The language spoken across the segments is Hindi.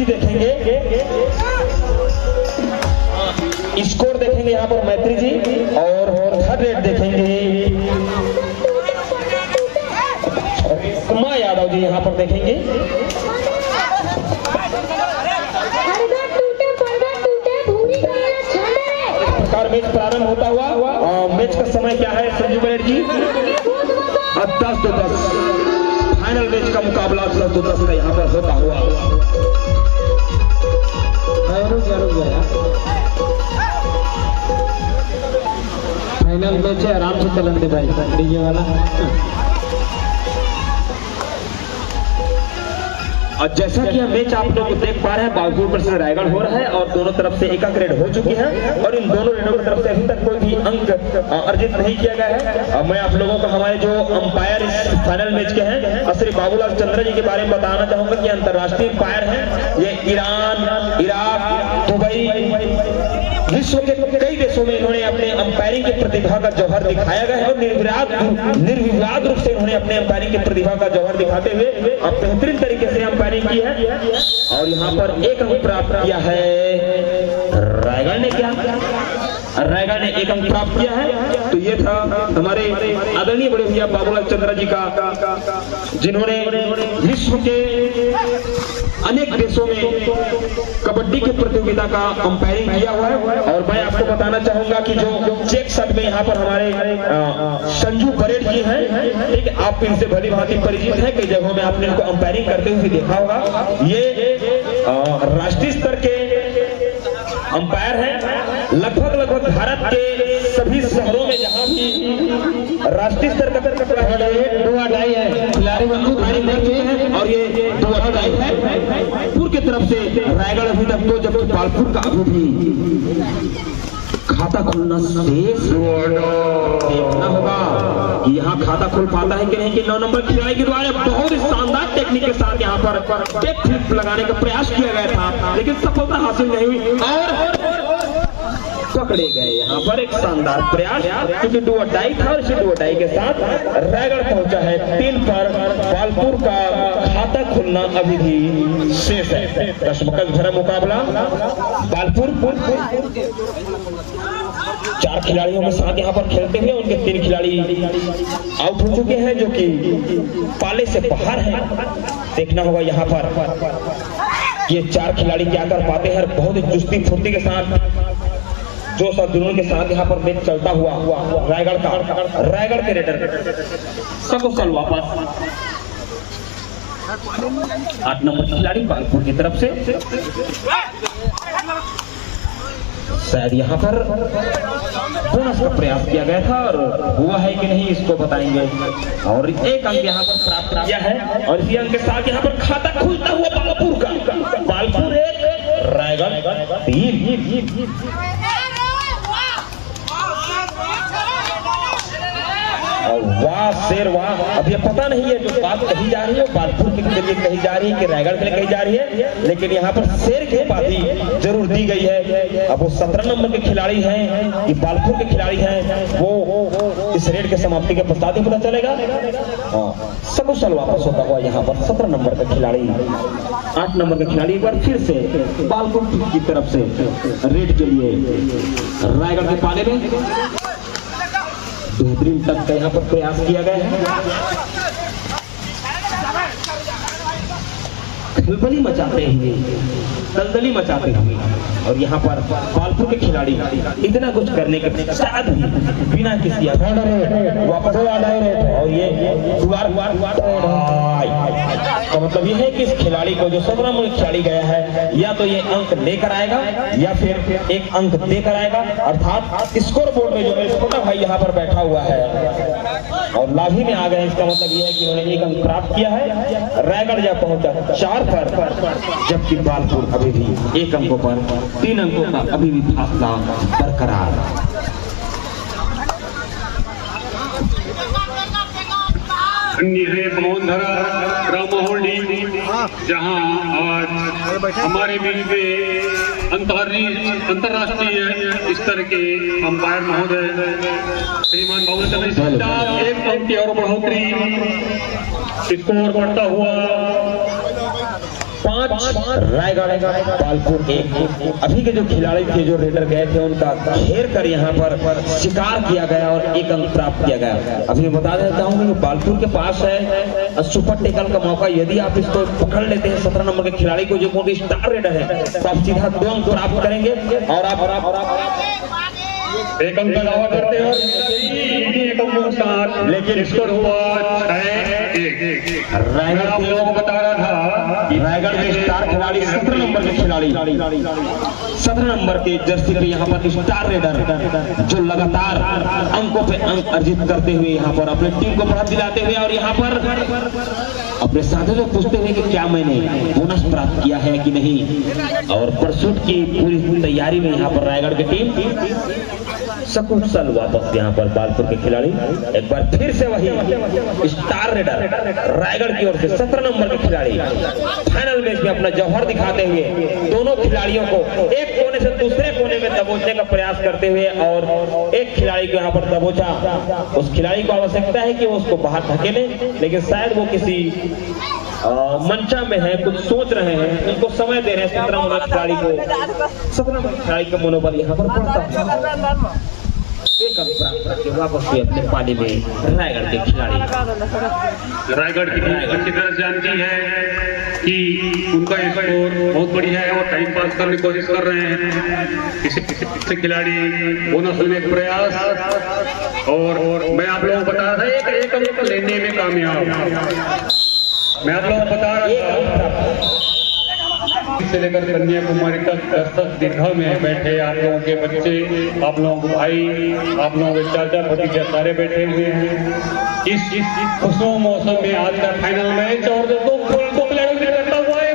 जी देखेंगे, स्कोर देखेंगे यहाँ पर मैत्री जी, और थर्ड रेट देखेंगे उमा यादव जी यहाँ पर देखेंगे। मैच प्रारंभ होता हुआ, मैच का समय क्या है संजू बरेड जी? 10-10 फाइनल मैच का मुकाबला 10-10 का यहाँ पर होता हुआ। फाइनल मैच है, आराम से चलन दे भाई डीजे वाला। और जैसा कि मैच आप लोग देख पा रहे हैं, बागपुर पर से रायगढ़ हो रहा है और दोनों तरफ से एक रेड हो चुकी है और इन दोनों रेडों की तरफ से अभी तक कोई भी अंक अर्जित नहीं किया गया है। मैं आप लोगों को हमारे जो अंपायर इस फाइनल मैच के हैं श्री बाबूलाल चंद्रा जी के बारे में बताना चाहूंगा कि अंतर्राष्ट्रीय अंपायर हैं। ये ईरान, इराक, दुबई, विश्व के कई देशों में इन्होंने अपने अंपायरिंग की प्रतिभा का जौहर दिखाया गया है और निर्विवाद रूप से इन्होंने अपने अंपायरिंग की प्रतिभा का जौहर दिखाते हुए अब बेहतरीन तरीके से अंपायरिंग की है। और यहाँ पर एक अंक प्राप्त किया है रायगढ़ ने। क्या रायगढ़ ने एक अंक प्राप्त किया है। तो ये था हमारे आदरणीय बड़े भैया बाबूलाल चंद्रा जी का, जिन्होंने विश्व के अनेक देशों में कबड्डी की प्रतियोगिता का अंपायरिंग किया हुआ है। और मैं आपको बताना चाहूंगा कि जो चेक शर्ट में यहाँ पर हमारे संजू बरेड जी हैं, ठीक है, आप इनसे भली भांति परिचित हैं, कई जगहों में आपने इनको अंपायरिंग करते हुए देखा होगा। ये राष्ट्रीय स्तर के अंपायर हैं। लगभग भारत के सभी शहरों में जहां भी राष्ट्रीय स्तर का 2-2.5 है, खिलाड़ी बंधु भारी कर चुके हैं और ये 2-2.5 है पूर्व की तरफ से रायगढ़ अभी तक 2, जबकि बालपुर का अभी भी खाता खुलना शेष। देखना होगा कि यहाँ खाता खुल पाता है कि नहीं, कि 9 नंबर खिलाड़ी के द्वारा बहुत ही शानदार टेक्निक के साथ यहाँ पर एक फ्लिप लगाने का प्रयास किया गया था, लेकिन सफलता हासिल नहीं हुई और पकड़े गए यहाँ पर एक शानदार प्रयास, क्योंकि 2-2.5 था और इसी 2-2.5 के साथ रायगढ़ पहुंचा है 3 पर। बालपुर का खाता खुलना अभी भी शेष है। कशमकश भरा मुकाबला बालपुर 4 खिलाड़ियों के साथ यहाँ पर खेलते हुए उनके 3 खिलाड़ी आउट हो चुके हैं, जो कि पाले से बाहर हैं। देखना होगा यहाँ पर ये 4 खिलाड़ी क्या कर पाते हैं। बहुत ही चुस्ती फुर्ती के साथ, जोश और जुनून के साथ यहाँ पर मैच चलता हुआ रायगढ़ के रेडर सकुशल वापस 8 नंबर खिलाड़ी बालपुर की तरफ से। शायद यहाँ पर बोनस का प्रयास किया गया था और हुआ है कि नहीं इसको बताएंगे। और एक अंक यहाँ पर प्राप्त किया है और इसी अंक के साथ यहाँ पर खाता खुलता हुआ बालपुर का। बालपुर 1 रायगढ़ 3। वाह शेर वाह। अब ये पता नहीं है जो बात कही जा रही है बालपुर के लिए कही जा रही है कि रायगढ़ के लिए कही जा रही है, लेकिन यहाँ पर शेर की उपाधि जरूर दी गई है। अब वो 17 नंबर के खिलाड़ी हैं कि बालपुर के खिलाड़ी हैं, वो इस रेड के समाप्ति के पश्चात ही पता चलेगा। सकुशल वापस होता हुआ यहाँ पर 17 नंबर का खिलाड़ी 8 नंबर का खिलाड़ी एक बार फिर से बालपुर की तरफ से रेड के लिए रायगढ़ के पाले में बेहतरीन तक का यहाँ पर प्रयास किया गया है। खलबली मचाते हुए, दलदली मचाते हुए और यहाँ पर बालपुर के खिलाड़ी इतना कुछ करने के पश्चात बिना किसी वापस और ये का मतलब ये है कि इस खिलाड़ी को जो 17 नंबर खिलाड़ी गया है, या तो ये अंक लेकर आएगा या फिर एक अंक देकर आएगा। अर्थात स्कोर बोर्ड में जो मेरे छोटा भाई यहाँ पर बैठा हुआ है और लाभी में आ गए, इसका मतलब ये है कि उन्होंने एक अंक प्राप्त किया है। रायगढ़ जा पहुंचा 4 पर, जबकि बालपुर अभी भी 1 अंकों पर 3 अंकों का अभी भी फासला बरकरार। जहां आज हमारे बीच में अंतर्राष्ट्रीय स्तर के अंपायर महोदय श्रीमान बाबूलाल चंद्रा 1 अंक की और बढ़ोतरी, स्कोर बढ़ता हुआ 5 रायगढ़ बालपुर 1। अभी के जो खिलाड़ी थे, जो रेडर गए थे, उनका घेर कर यहाँ पर शिकार किया गया और 1 अंक प्राप्त किया गया। अभी मैं बता देता हूँ कि बालपुर के पास है सुपर टेकल का मौका। यदि आप इसको पकड़ लेते हैं 17 नंबर के खिलाड़ी को, जो कि स्टार रेडर है, तो आप सीधा 2 अंक प्राप्त करेंगे और आप 1 अंक का दावा करते हैं, लेकिन स्कोर हुआ 6-1। रायगढ़ आप लोगों को बता रहा था कि रायगढ़ के स्टार खिलाड़ी 17 नंबर के खिलाड़ी 17 नंबर के जर्सी पे यहाँ पर स्टार रेडर, जो लगातार अंकों पे अंक अर्जित करते हुए यहाँ पर अपने टीम को बढ़त दिलाते हुए और यहाँ पर अपने साथियों से पूछते हुए कि क्या मैंने बोनस प्राप्त किया है कि नहीं। और परसूट की पूरी तैयारी में यहाँ पर रायगढ़ की टीम सकुशल वापस यहाँ पर बालपुर के खिलाड़ी एक बार फिर से वही स्टार रेडर रायगढ़ की ओर से 17 नंबर के खिलाड़ी फाइनल मैच में अपना जौहर दिखाते हुए दोनों खिलाड़ियों को एक कोने से दूसरे कोने में दबोचने का प्रयास करते हुए और एक खिलाड़ी को यहाँ पर दबोचा। उस खिलाड़ी को आवश्यकता है कि वो उसको बाहर धकेले, लेकिन शायद वो किसी मंचा में है, कुछ सोच रहे हैं, उनको समय दे रहे हैं 17 नंबर खिलाड़ी को। 17 नंबर खिलाड़ी का मनोबल यहाँ पर बढ़ता है। एक अंक प्राप्त करके वापस हुए अपने पानी में रायगढ़ के खिलाड़ी। रायगढ़ की टीम अच्छी तरह जानती है कि उनका स्कोर बहुत बढ़िया है और टाइम पास करने की कोशिश कर रहे हैं। किसी खिलाड़ी बोनस लेने का प्रयास और मैं आप लोगों को बता रहा था एक अंक लेने में कामयाब। मैं आप लोगों को बता रहा था से लेकर कन्याकुमारी तक 10 दीर्घा में बैठे आप लोगों के बच्चे, आप लोगों के भाई, आप लोगों के चाचा भतीजा सारे बैठे हुए हैं इस खुशनुमा मौसम में। आज का फाइनल मैच और दोनों खिलाड़ियों ने करता हुआ है,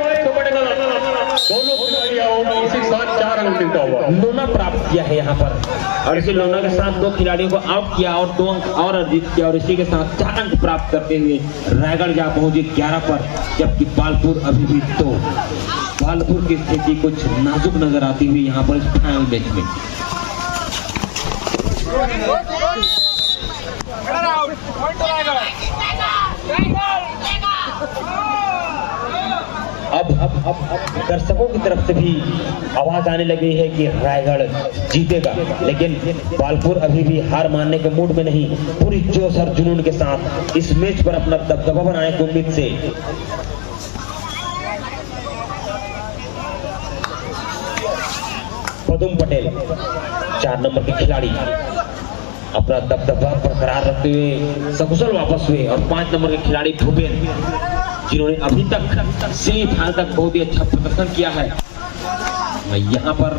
दोनों खिलाड़ियों इसी साथ 4 अंक मिलता हुआ लोना प्राप्त किया है यहाँ पर और इसी लोना के साथ 2 खिलाड़ियों को आउट किया और 2 अंक और अर्जित किया और इसी के साथ 4 अंक प्राप्त करते हुए रायगढ़ जा पहुंचे 11 पर, जबकि बालपुर अभी भी 2। बालपुर की स्थिति कुछ नाजुक नजर आती हुई यहाँ पर इस फाइनल मैच में। अब दर्शकों की तरफ से भी आवाज आने लगी है कि रायगढ़ जीतेगा, लेकिन बालपुर अभी भी हार मानने के मूड में नहीं, पूरी जोश और जुनून के साथ इस मैच पर अपना दबदबा बनाने की उम्मीद से पदुम पटेल 4 नंबर के खिलाड़ी अपना दबदबा बरकरार रखते हुए सकुशल वापस हुए और 5 नंबर के खिलाड़ी भूपेन, जिन्होंने अभी तक सेमीफाइनल तक बहुत ही अच्छा प्रदर्शन किया है, यहाँ पर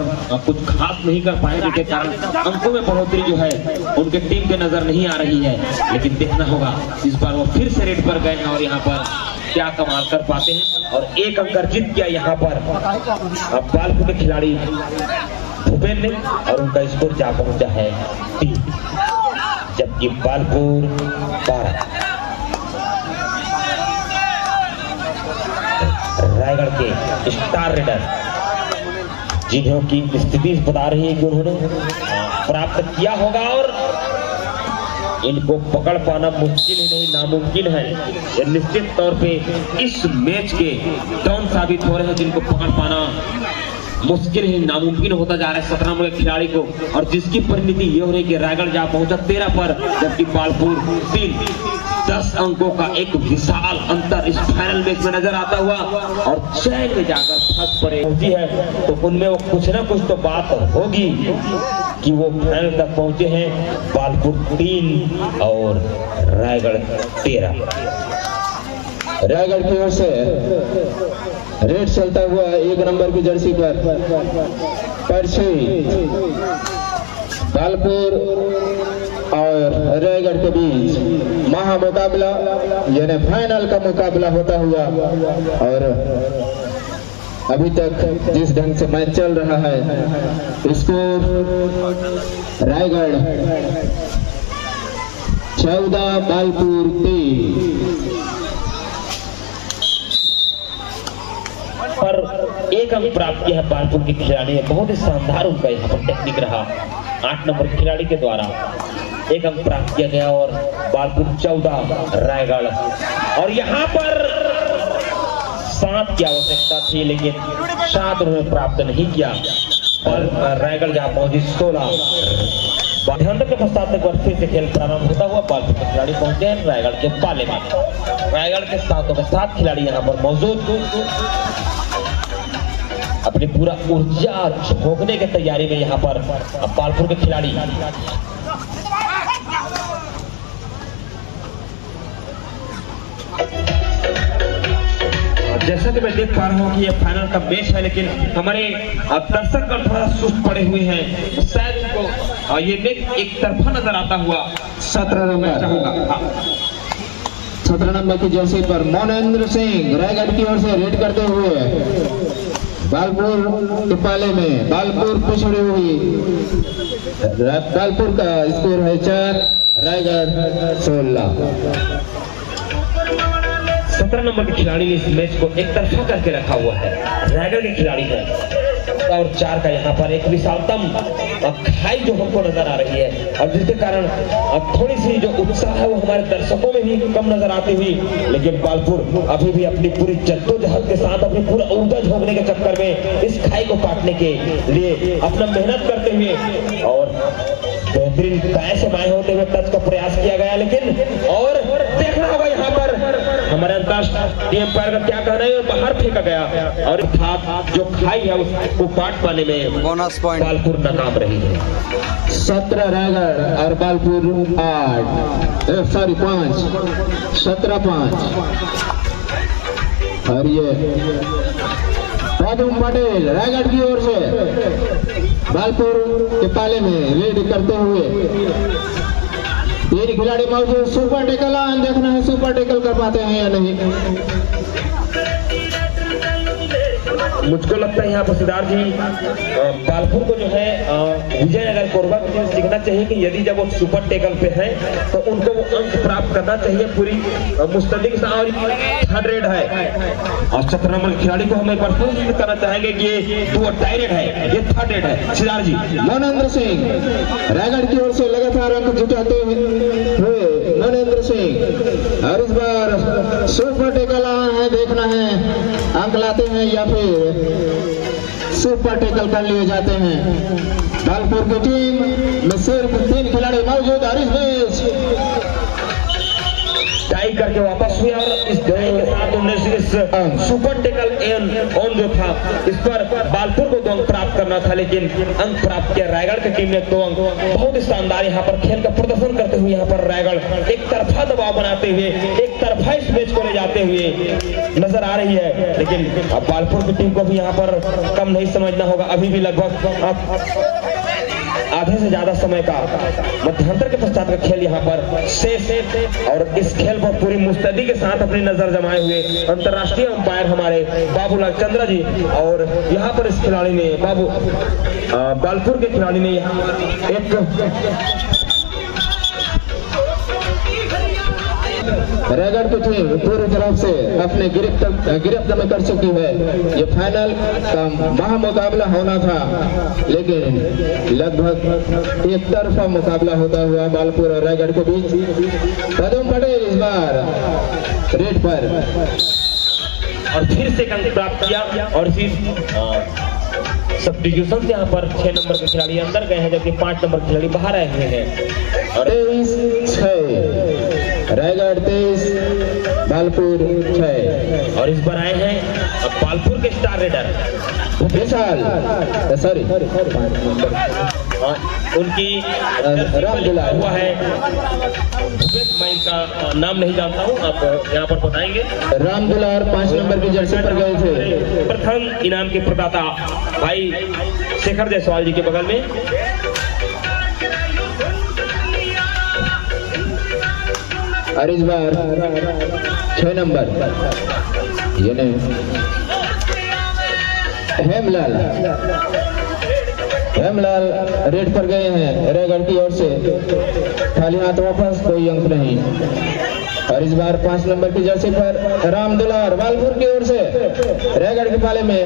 कुछ खास नहीं कर पाएंगे के कारण अंकों में बढ़ोतरी जो है उनके टीम के नजर नहीं आ रही है। लेकिन देखना होगा इस बार वो फिर से रेड पर गए हैं और यहाँ पर क्या कमाल कर पाते हैं और 1 अंक अर्जित किया यहाँ पर बालपुर के खिलाड़ी भूपेन ने और उनका स्कोर जा पहुंचा है 3, जबकि बालपुर 12। रायगढ़ के स्टार रेडर जिन्हों की स्थिति बता रही है कि उन्होंने प्राप्त किया होगा और इनको पकड़ पाना मुश्किल ही नहीं नामुमकिन है। ये निश्चित तौर पे इस मैच के डॉन साबित हो रहे हैं, जिनको पकड़ पाना मुश्किल ही नामुमकिन होता जा रहा है 17 नंबर के खिलाड़ी को, और जिसकी परिणति ये हो रही है कि रायगढ़ जा पहुंचा 13 पर, जबकि बालपुर 3। 10 अंकों का एक विशाल अंतर इस फाइनल मैच में नजर आता हुआ और चैन में जाकर फंस पड़े होती है, तो उनमें वो कुछ ना कुछ तो बात होगी कि वो फाइनल तक पहुंचे हैं। बालपुर 3 और रायगढ़ 13। रायगढ़ की ओर से रेड चलता हुआ 1 नंबर की जर्सी पर परछी बालपुर और रायगढ़ के बीच महा मुकाबला यानी फाइनल का मुकाबला होता हुआ, और अभी तक जिस ढंग से मैच चल रहा है स्कोर रायगढ़ 14 बालपुर 3 पर 1 अंक प्राप्त किया है बालपुर के खिलाड़ी ने। बहुत ही शानदार उनका यहाँ पर टेक्निक रहा 8 नंबर खिलाड़ी के द्वारा 1 अंक प्राप्त किया गया और बालपुर 14 रायगढ़। और यहाँ पर 7 की आवश्यकता थी, लेकिन 7 उन्होंने प्राप्त नहीं किया और रायगढ़ जहाँ पहुंची 16। मध्यांतर के पश्चात एक बार फिर से खेल प्रारंभ होता हुआ बालपुर के खिलाड़ी पहुंचे हैं रायगढ़ के पाले में। रायगढ़ के 7 खिलाड़ी यहाँ पर मौजूद अपनी पूरा ऊर्जा झोंकने की तैयारी में यहाँ पर बालपुर के खिलाड़ी। जैसा कि मैं देख पा रहा हूँ कि ये फाइनल का मैच है, लेकिन हमारे दर्शक का थोड़ा सुस्त पड़े हुए हैं, शायद इनको ये मैच एक तरफा नजर आता हुआ। 17 नंबर चाहूंगा 17 नंबर की जर्सी पर मोनेंद्र सिंह रायगढ़ की ओर से रेड करते हुए बालपुर के पाले में बालपुर पिछड़ी हुई। बालपुर का स्कोर है 4, रायगढ़ 16। 17 नंबर के खिलाड़ी ने इस मैच को एक तरफा करके रखा हुआ है, रायगढ़ के खिलाड़ी है। और 4 का यहाँ पर एक विशालतम खाई जो हमको नजर आ रही है, और जिसके कारण थोड़ी सी जो उत्साह है वो हमारे दर्शकों में भी कम नजर आती हुई। लेकिन बालपुर अभी भी अपनी पूरी जद्दोजहद के साथ अपनी पूरा ऊर्जा झोंकने के चक्कर में इस खाई को काटने के लिए अपना मेहनत करते हुए और बेहतरीन दाएं से बाएं होते हुए टच का प्रयास किया गया। लेकिन और देखना होगा यहाँ पर हमारे अंतरराष्ट्रीय अंपायर का क्या कहना है, और बाहर फेंका गया और जो खाई है उसको काट पाने में बोनस पॉइंट बालपुर नाकाम रही है। 17 रायगढ़ और बालपुर 5 17-5। और ये पदम पटेल रायगढ़ की ओर से बालपुर के पाले में रेड करते हुए 3 खिलाड़ी मौजूद। सुपर टेकल देखना है सुपर टेकल कर पाते हैं या नहीं। मुझको लगता है यहाँ पर सिद्धार्थ जी बालपुर को जो है विजयनगर कोरबा को सीखना चाहिए कि यदि जब वो सुपर टेकल पे है तो उनको वो अंक प्राप्त करना चाहिए पूरी मुस्तैदी के साथ। और 3rd रेड है और 17 नंबर खिलाड़ी को हम एक बार सूचित करना चाहेंगे कि ये 2 टाई रेड है, ये 3rd रेड है। सिद्धार्थ जी मोनेंद्र सिंह रायगढ़ की ओर से लगातार अंक जुटाते हुए मोनेंद्र सिंह, और इस बार सुपर टेकल है, देखना है अंक लाते हैं या फिर सुपर टेकल कर लिए जाते हैं। बालपुर की टीम में सिर्फ 3 खिलाड़ी मौजूद और इस मैच टाई करके वापस हुए और इस गेम के साथ उन्होंने इस सुपर टेकल ऑन जो था इस पर बालपुर को 2 अंक प्राप्त करना था, लेकिन अंक प्राप्त किया रायगढ़ की टीम ने 2 अंक। बहुत शानदार यहाँ पर खेल का प्रदर्शन करते हुए यहाँ पर रायगढ़ एक तरफा दबाव बनाते हुए एक तरफा इस मैच को ले जाते हुए नजर आ रही है। लेकिन अब बालपुर की टीम को भी यहाँ पर कम नहीं समझना होगा। अभी भी लगभग आधे से ज्यादा समय का मध्यांतर के पश्चात का खेल यहाँ पर शेष है और इस खेल पर पूरी मुस्तैदी के साथ अपनी नजर जमाए हुए अंतर्राष्ट्रीय अंपायर हमारे बाबूलाल चंद्रा जी, और यहाँ पर इस खिलाड़ी ने बालपुर के खिलाड़ी ने यहाँ पर एक रायगढ़ की टीम पूरी तरफ से अपने गिरफ्त में कर चुकी है। ये फाइनल का महामुकाबला होना था, लेकिन लगभग एक तरफा मुकाबला होता हुआ बालपुर और रायगढ़ के बीच। पदम पटेल इस बार रेड पर और फिर से अंक प्राप्त किया और फिर सब डिविजन से यहाँ पर 6 नंबर के खिलाड़ी अंदर गए हैं, जबकि 5 नंबर के खिलाड़ी बाहर आए हुए हैं। और 23-6 रायगढ़ 23 बालपुर 6। और इस बार आए हैं बालपुर के स्टार रेडर विशाल, सॉरी उनकी रामदुलार हुआ है। मैं इनका नाम नहीं जानता हूँ, आप यहाँ पर बताएंगे। रामदुलार 5 नंबर की जर्सी पर गए थे। प्रथम इनाम के प्रदाता भाई शेखर जायसवाल जी के बगल में। और इस बार 6 नंबर ये नहीं हेमलाल रेड पर गए हैं रायगढ़ की ओर से। खाली हाथ वापस, कोई अंक नहीं। और इस बार 5 नंबर की जर्सी पर रामदुलार बालपुर की ओर से रायगढ़ के पाले में।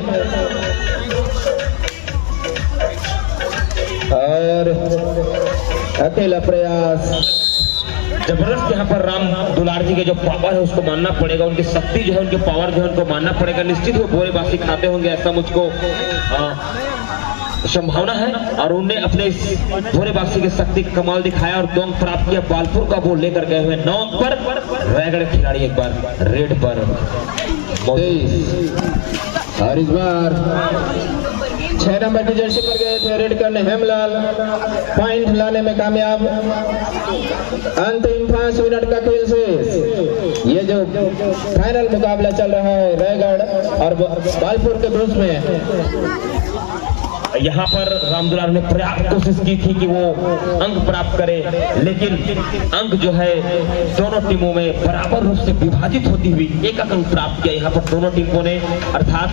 और अकेला प्रयास जबरदस्त यहाँ पर राम दुलार जी के जो पावर है उसको मानना पड़ेगा, उनकी शक्ति जो है, उनके पावर जो है उनको मानना पड़ेगा। निश्चित वो भोरेबासी खाते होंगे ऐसा मुझको संभावना है, और उनने अपने इस भोरेबासी की शक्ति का कमाल दिखाया और 2 अंक प्राप्त किया। बालपुर का वो लेकर गए हुए 9 अंक पर रायगढ़ खिलाड़ी एक बार रेड पर। और इस बार 6 नंबर की जर्सी पर गए थे रेड करने हेमलाल, पॉइंट लाने में कामयाब। अंतिम 5 मिनट का खेल शेष। ये जो फाइनल मुकाबला चल रहा है रायगढ़ और बालपुर के बीच में, यहाँ पर रामदुलार ने पर्याप्त कोशिश की थी कि वो अंक प्राप्त करे, लेकिन अंक जो है दोनों टीमों में बराबर रूप से विभाजित होती हुई 1 अंक प्राप्त किया यहाँ पर दोनों टीमों ने, अर्थात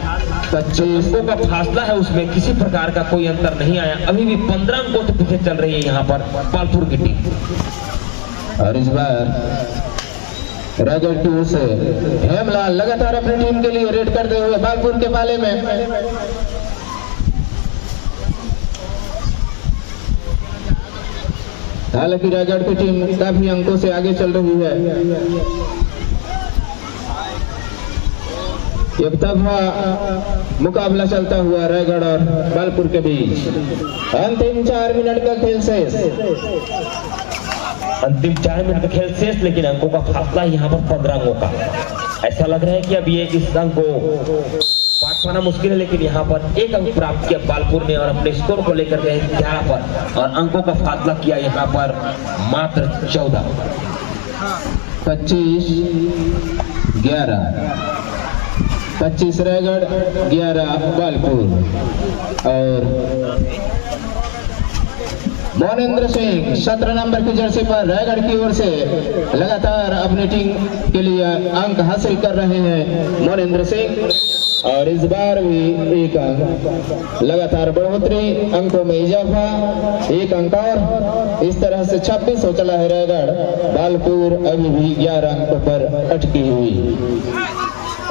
25 अंकों का फासला है उसमें किसी प्रकार का कोई अंतर नहीं आया। अभी भी 15 अंकों से पीछे चल रही है यहाँ पर बालपुर की टीम। और इस बार रायगढ़ की ओर से हेमलाल लगातार अपनी टीम के लिए रेड करते हुए बालपुर के पाले में। हालांकि रायगढ़ की टीम काफी अंकों से आगे चल रही है। एक तरफा मुकाबला चलता हुआ रायगढ़ और बालपुर के बीच। अंतिम 4 मिनट का खेल शेष। अंतिम 4 मिनट का खेल शेष, लेकिन अंकों का फासला यहाँ पर 15 अंकों का। ऐसा लग रहा है कि अब ये इस अंक को पाट पाना मुश्किल है, लेकिन यहाँ पर 1 अंक प्राप्त किया बालपुर ने और अपने स्कोर को लेकर गए 11 पर, और अंकों का फासला किया यहाँ पर मात्र 14। 25-11, 25 रायगढ़ 11 बालपुर। और मोनेंद्र सिंह 17 नंबर की जर्सी पर रायगढ़ की ओर से लगातार अपनी टीम के लिए अंक हासिल कर रहे हैं मोनेंद्र सिंह, और इस बार भी 1 अंक लगातार बढ़ोतरी, अंकों में इजाफा 1 अंक, और इस तरह से 26 हो चला है रायगढ़। बालपुर अभी भी 11 अंकों पर अटकी हुई।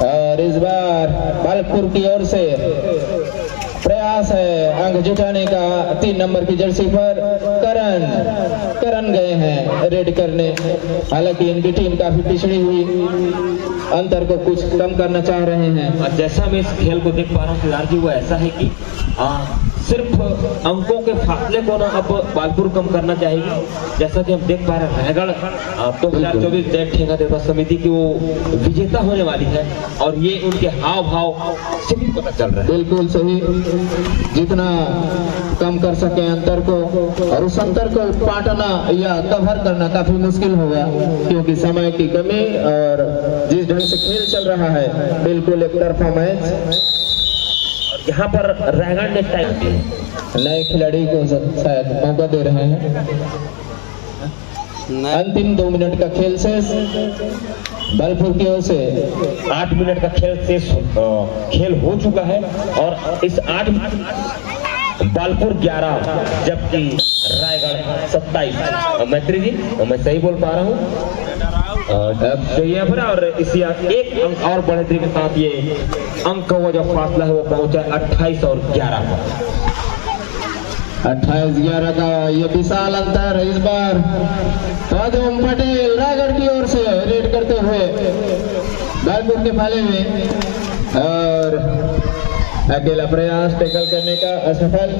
और इस बार बालपुर की ओर से प्रयास है अंक जुटाने का। 3 नंबर की जर्सी पर करण गए हैं रेड करने। हालांकि इनकी टीम काफी पिछड़ी हुई, अंतर को कुछ कम करना चाह रहे हैं। और जैसा मैं इस खेल को देख पा रहा हूँ खिलाड़ी जी, वो ऐसा है कि सिर्फ अंकों के फासले को ना अब बालपुर कम करना चाहेगी। जैसा कि हम देख पा रहे हैं रायगढ़ 2024 जय ठेंगा देवता समिति की वो विजेता होने वाली है, और ये उनके हाव भाव से भी पता चल रहा है। बिल्कुल सही, जितना कम कर सके अंतर को, और उस अंतर को पाटना या कवर करना काफी मुश्किल होगा, क्योंकि समय की कमी और जिस ढंग से खेल चल रहा है बिल्कुल एक तरफा मैच। यहाँ पर रायगढ़ ने टाइम दिया, नए खिलाड़ी को शायद मौका दे रहे हैं। अंतिम 2 मिनट का खेल शेष। बालपुर की ओर से 8 मिनट का खेल शेष खेल हो चुका है, और इस 8 बालपुर 11 जबकि रायगढ़ 27। मैत्री जी, मैं सही बोल पा रहा हूँ? और इसी 1 अंक और बढ़ोतरी के साथ ये अंक का वो जो फासला है वो पहुंचा 28 और 11 पर। 28-11 का ये विशाल अंतर। इस बार पदम पटेल रायगढ़ की ओर से रेड करते हुए बालपुर के पाले में, और अकेला प्रयास टैकल करने का असफल।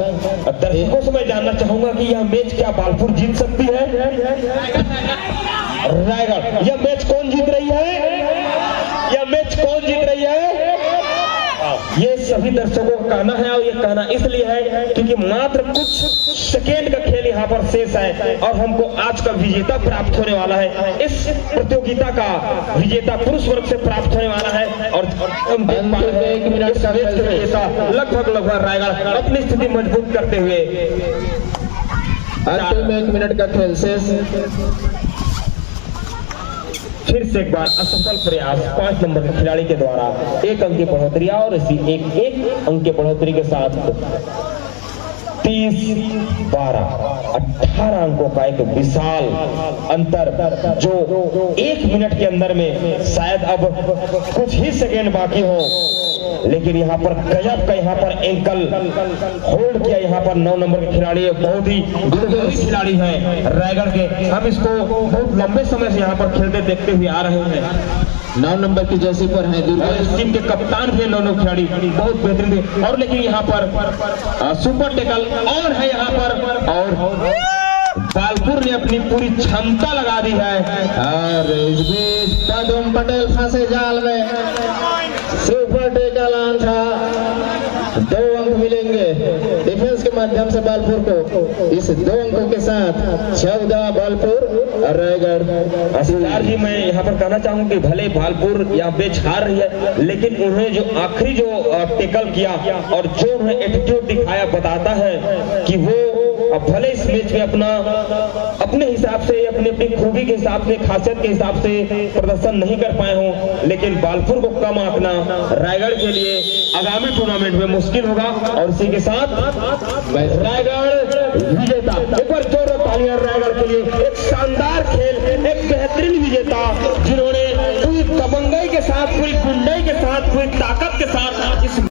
दर्शकों से मैं जानना चाहूंगा कि यह मैच क्या बालपुर जीत सकती है? रायगढ़, यह मैच कौन जीत रही है? यह मैच कौन जीत रही है? ये सभी दर्शकों का कहना है, और ये कहना इसलिए है क्योंकि मात्र कुछ सेकेंड का खेल यहाँ पर शेष है, और हमको आज का विजेता प्राप्त होने वाला है। इस प्रतियोगिता का विजेता पुरुष वर्ग से प्राप्त होने वाला है, और हम देख पा रहे हैं कि इस मैच के विजेता लगभग रायगढ़ अपनी स्थिति मजबूत करते हुए। अंतिम 1 मिनट का खेल शेष। फिर से एक बार असफल प्रयास 5 नंबर के खिलाड़ी के द्वारा 1 अंक की बढ़ोतरी, और इसी एक अंक की बढ़ोतरी के साथ 30-12 18 अंकों का एक विशाल अंतर, जो 1 मिनट के अंदर में शायद अब कुछ ही सेकेंड बाकी हो लेकिन यहाँ पर गजब का यहाँ पर एंकल होल्ड किया यहाँ पर 9 नंबर के खिलाड़ी है, बहुत ही अनुभवी खिलाड़ी है रायगढ़ के। हम इसको बहुत लंबे समय से यहाँ पर खेलते देखते हुए आ रहे हैं। 9 नंबर की जर्सी पर है इस टीम के कप्तान भी 9 खिलाड़ी बहुत बेहतरीन थे। और लेकिन यहाँ पर सुपर टेकल और है यहाँ पर, और बालपुर ने अपनी पूरी क्षमता लगा दी है। और इस बीच पदम पटेल फंसे जाल में, सुपर टेकल ऑन था, 2 अंक मिलेंगे डिफेंस के माध्यम से बालपुर को। इस 2 अंकों के साथ 14 बालपुर और रायगढ़। सितार जी, मैं यहाँ पर कहना चाहूँ कि भले बालपुर यहाँ बेच हार रही है, लेकिन उन्हें जो आखिरी जो टेकल किया और जो उन्हें एटीट्यूड दिखाया बताता है कि वो भले इस मैच में अपने हिसाब से, अपनी खूबी के हिसाब से, खासियत के हिसाब से प्रदर्शन नहीं कर पाए हों, लेकिन बालपुर को कम आंकना रायगढ़ के लिए आगामी टूर्नामेंट में मुश्किल होगा। और इसी के साथ रायगढ़ विजेता। एक बार जोरदार तालियां रायगढ़ के लिए, एक शानदार खेल, एक बेहतरीन विजेता जिन्होंने पूरी दबंगई के साथ, पूरी गुंडई के साथ, पूरी ताकत के साथ इस